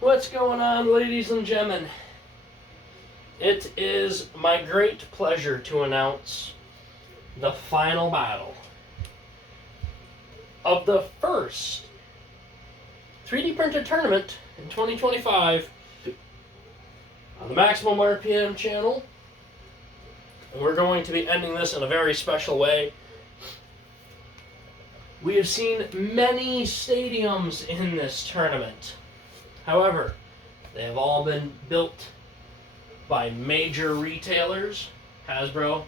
What's going on, ladies and gentlemen? It is my great pleasure to announce the final battle of the first 3D printed tournament in 2025 on the Maximum RPM channel. And we're going to be ending this in a very special way. We have seen many stadiums in this tournament. However, they have all been built by major retailers, Hasbro,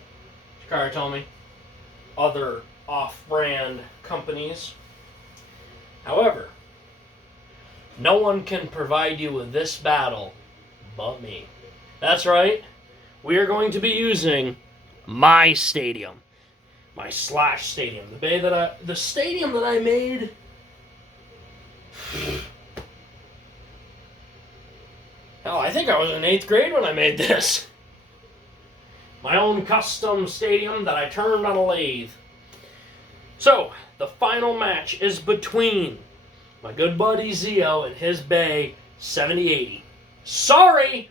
Shikara told me, other off-brand companies. However, no one can provide you with this battle but me. That's right, we are going to be using my stadium. My Slash stadium. The stadium that I made. Hell, I think I was in 8th grade when I made this. My own custom stadium that I turned on a lathe. So, the final match is between my good buddy Zio and his Bay 7080. Sorry!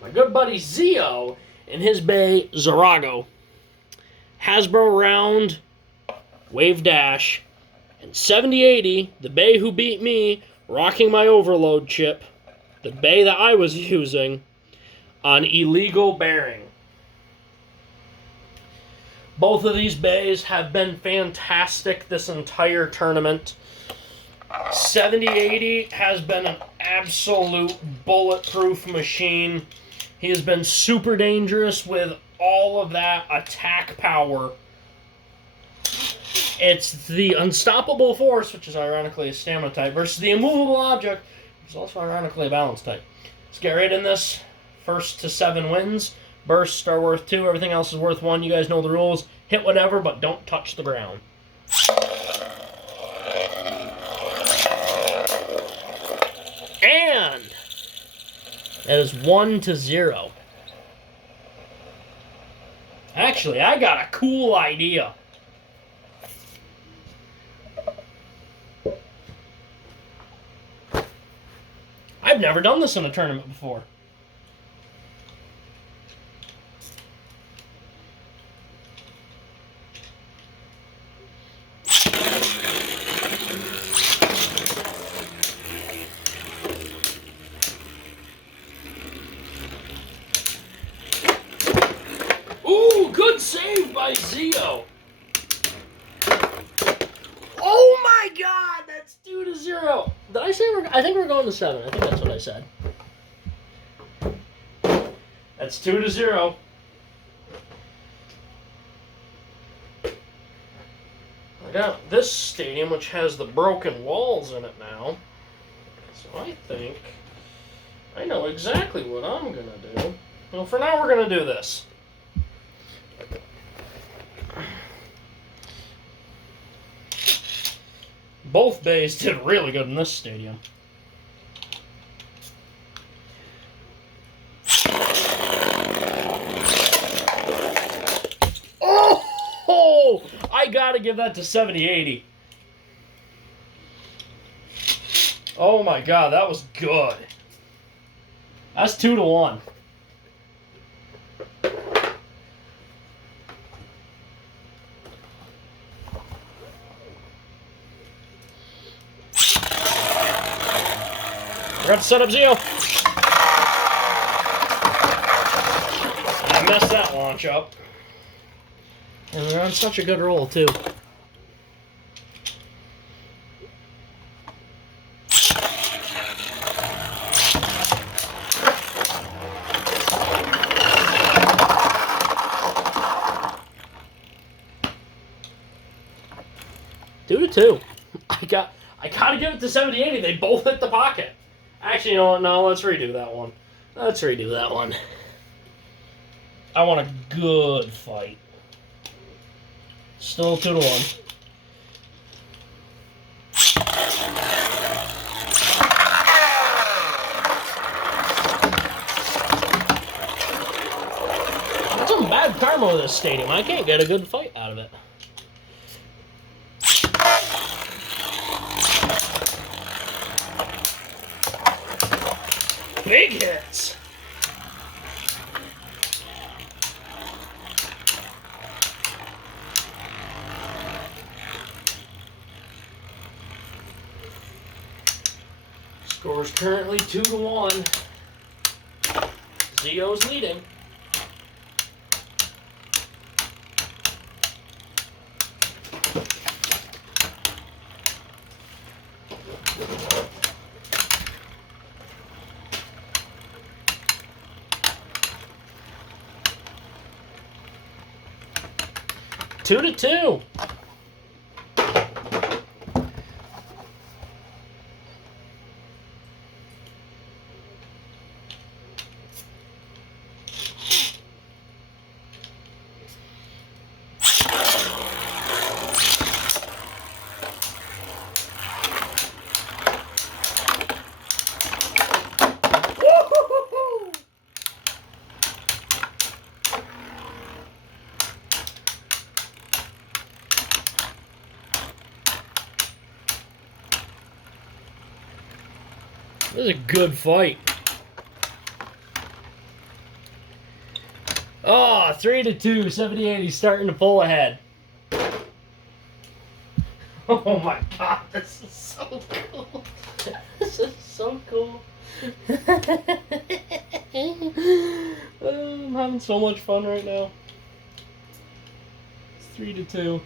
My good buddy Zio and his Bay Zarrago. Hasbro Round, Wave Dash, and 7080, the Bay who beat me, rocking my overload chip, the Bay that I was using, on illegal bearing. Both of these Bays have been fantastic this entire tournament. 7080 has been an absolute bulletproof machine. He has been super dangerous with all of that attack power. It's the Unstoppable Force, which is ironically a stamina type, versus the Immovable Object, which is also ironically a balance type. Let's get right in this. First to 7 wins. Bursts are worth 2. Everything else is worth 1. You guys know the rules. Hit whatever, but don't touch the ground. And that is 1-0. Actually, I got a cool idea. I've never done this in a tournament before. Ooh, good save by Zio. Oh my god, that's 2-0. Did I say I think we're going to 7. I think that's what I said. That's 2-0. I got this stadium, which has the broken walls in it now. So I think I know exactly what I'm going to do. Well, for now, we're going to do this. Both bays did really good in this stadium. Oh! I gotta give that to 7080. Oh my god, that was good. That's 2-1. Forgot to set up Zio. I messed that launch up. And they're on such a good roll, too. Two to two. I gotta give it to 7080. They both hit the pocket. Actually, you know what? No, let's redo that one. Let's redo that one. I want a good fight. Still 2-1. That's some bad karma with this stadium. I can't get a good fight out of it. big hits. Score's currently 2-1. Zio's leading. Two to two. This is a good fight. Oh, 3-2, 78. He's starting to pull ahead. Oh my god, this is so cool. This is so cool. I'm having so much fun right now. It's 3-2.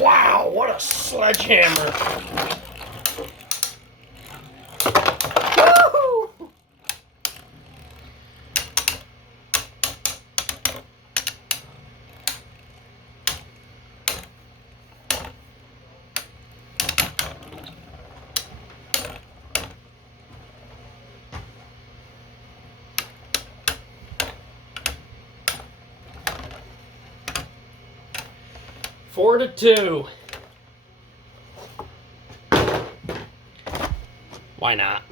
Wow, what a sledgehammer. Woo! 4-2. Why not?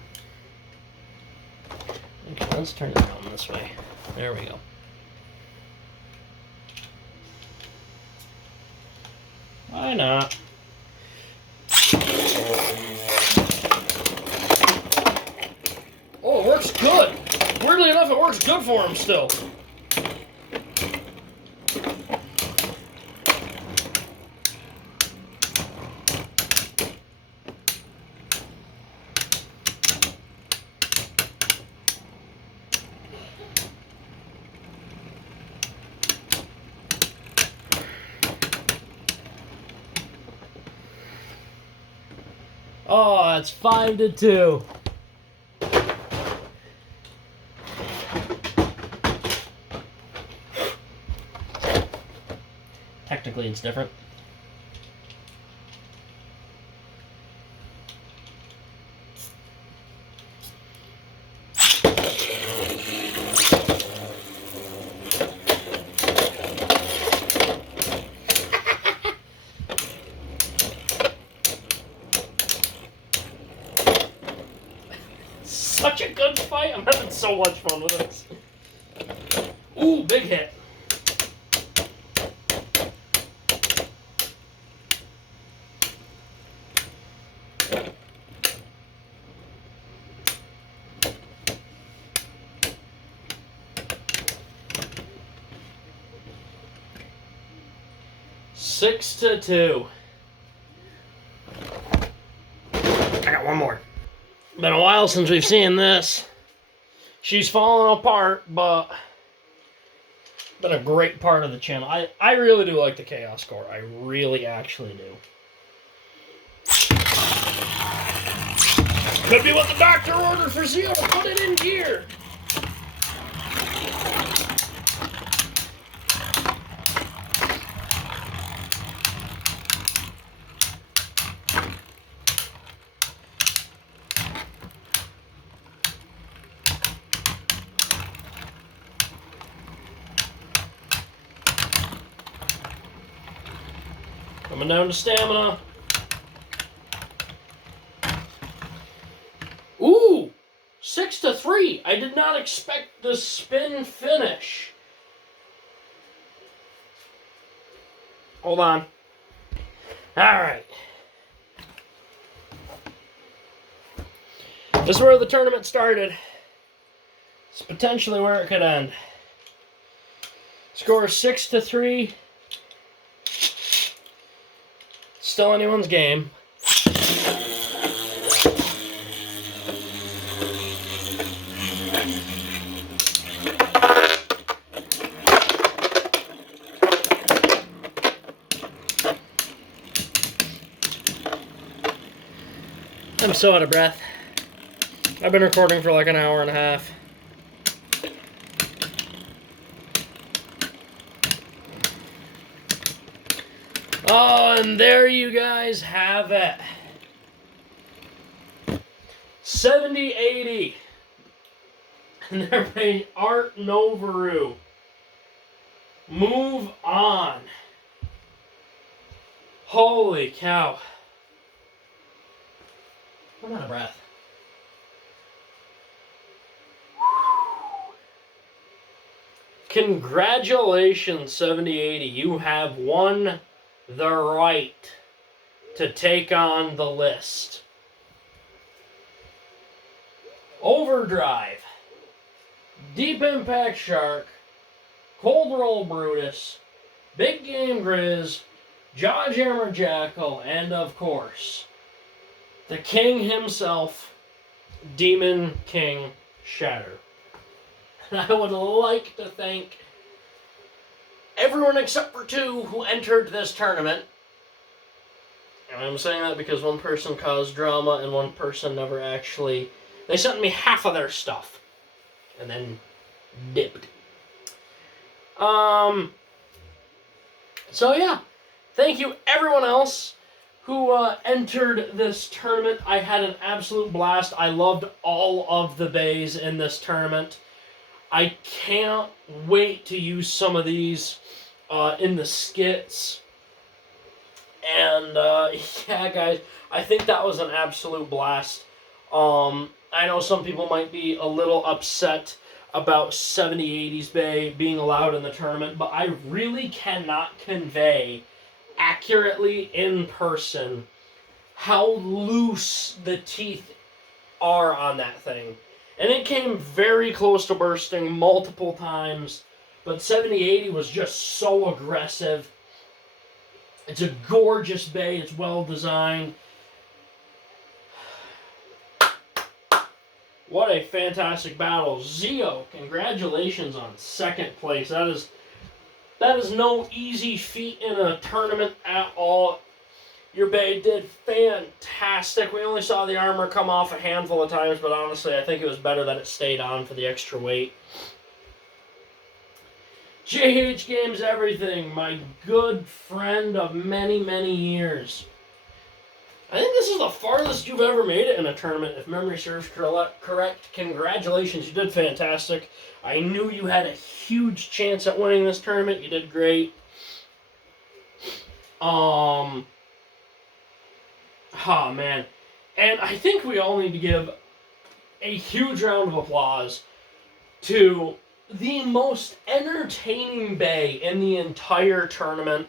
Okay, let's turn it around this way. There we go. Why not? Oh, it works good. Weirdly enough, it works good for him still. Oh, it's 5-2. Technically, it's different. Such a good fight. I'm having so much fun with this. Ooh, big hit. Six to 2. I got one more. Been a while since we've seen this. She's falling apart, but been a great part of the channel. I really do like the Chaos Score. I really actually do. Could be what the doctor ordered for Zio to put it in gear. Coming down to stamina. Ooh! 6 to 3. I did not expect the spin finish. Hold on. Alright. This is where the tournament started. It's potentially where it could end. Score 6-3. Still anyone's game. I'm so out of breath. I've been recording for like an hour and a half. Oh, and there you guys have it. 70-80. And they're playing Art Nouveau. Move on. Holy cow. I'm out of breath. Congratulations, 70-80. You have won the right to take on the list. Overdrive, Deep Impact Shark, Cold Roll Brutus, Big Game Grizz, Jawjammer Jackal, and of course, the king himself, Demon King Shatter. And I would like to thank everyone except for 2 who entered this tournament. And I'm saying that because one person caused drama and one person never actually... They sent me half of their stuff. And then dipped. So yeah. Thank you everyone else who entered this tournament. I had an absolute blast. I loved all of the bays in this tournament. I can't wait to use some of these in the skits. And yeah, guys, I think that was an absolute blast. I know some people might be a little upset about 70-80's Bay being allowed in the tournament, but I really cannot convey accurately in person how loose the teeth are on that thing. And it came very close to bursting multiple times, but 70-80 was just so aggressive. It's a gorgeous bay. It's well designed. What a fantastic battle. Zio, congratulations on 2nd place. That is no easy feat in a tournament at all. Your bay did fantastic. We only saw the armor come off a handful of times, but honestly, I think it was better that it stayed on for the extra weight. JH Games Everything, my good friend of many, many years. I think this is the farthest you've ever made it in a tournament, if memory serves correct. Congratulations, you did fantastic. I knew you had a huge chance at winning this tournament. You did great. Oh, man. And I think we all need to give a huge round of applause to the most entertaining bay in the entire tournament,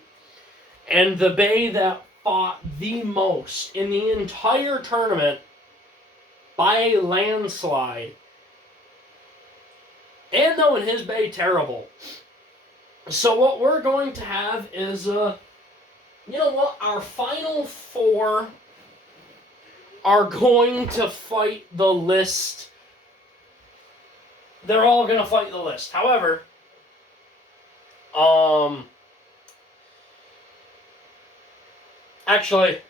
and the bay that fought the most in the entire tournament by a landslide. And though in his bay, terrible. So what we're going to have is, you know what, our final 4 are going to fight the list. They're all going to fight the list. However, actually,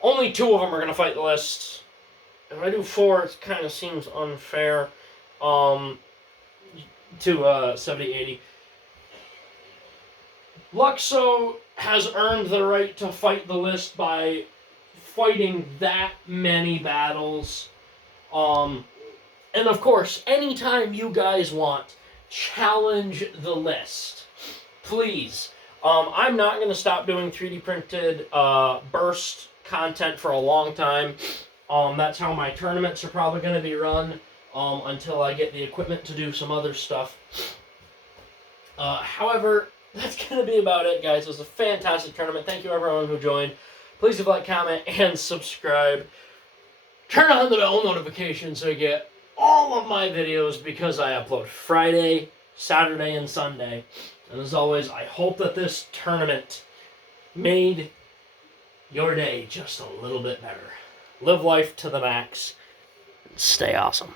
only 2 of them are going to fight the list. If I do 4, it kind of seems unfair to 70-80. Luxo has earned the right to fight the list by fighting that many battles. And of course, anytime you guys want, challenge the list. Please. I'm not going to stop doing 3D printed burst content for a long time. That's how my tournaments are probably going to be run until I get the equipment to do some other stuff. However, that's going to be about it, guys. It was a fantastic tournament. Thank you, everyone who joined. Please leave a like, comment, and subscribe. Turn on the bell notification so you get all of my videos because I upload Friday, Saturday, and Sunday. And as always, I hope that this tournament made your day just a little bit better. Live life to the max and stay awesome.